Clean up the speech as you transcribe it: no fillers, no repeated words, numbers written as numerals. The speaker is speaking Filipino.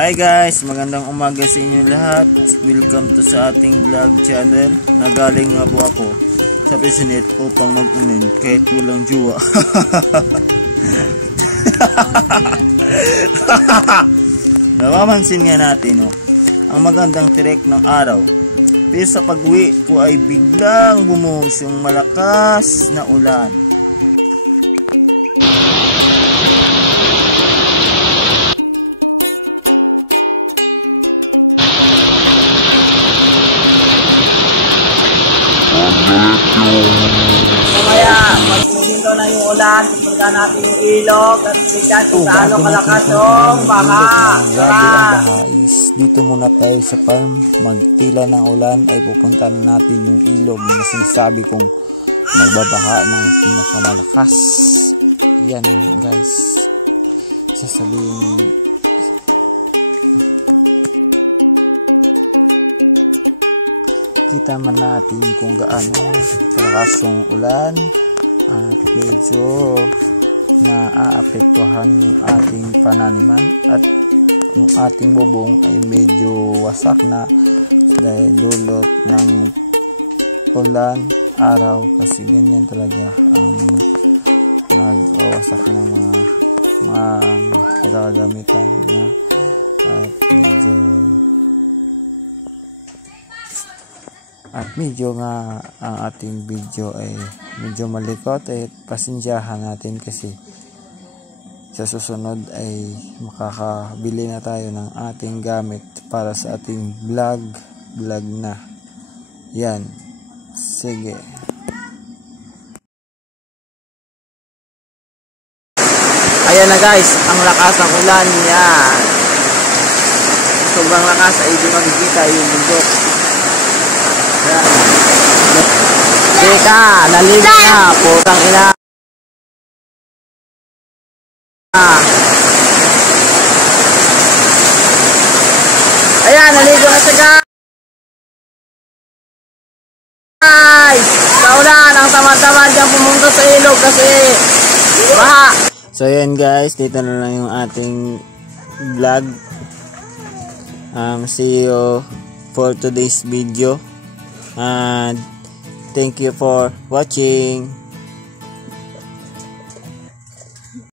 Hi guys, magandang umaga sa inyo lahat. Welcome to sa ating vlog channel. Nagaling nga po ako sa Pisinit upang mag-unin kahit walang juwa. Napapansin nga natin ang magandang tirek ng araw. Pero sa pag-uwi ko ay biglang bumuhos yung malakas na ulan. Mamaya, pag huminto na yung ulan, pupunta natin yung ilog at tignan kung gaano kalakas yung baha. Grabe ang baha is dito muna tayo sa farm. Magtila ng ulan ay pupunta na natin yung ilog na sinasabi kong magbabaha ng pinakamalakas. Yan guys, sasabihin kita man natin kung gaano kalakas yung ulan at medyo naaapektuhan yung ating pananiman at yung ating bubong ay medyo wasak na dahil dulot ng ulan, araw, kasi ganyan talaga ang nagwawasak ng mga gagamitan na at medyo nga ang ating video ay medyo malikot at pasensyahan natin kasi sa susunod ay makakabili na tayo ng ating gamit para sa ating vlog na yan. Sige, Ayan na guys, ang lakas ng ulan yan. Sobrang lakas ay hindi makikita yung bundok. Teka, naligo na, putang ina. Ayan, naligo na siya guys. Kaulan, ang tamad-tamad dyan pumunta sa ilog kasi baha. so yan guys, dito na lang yung ating vlog. See you for today's video. And thank you for watching.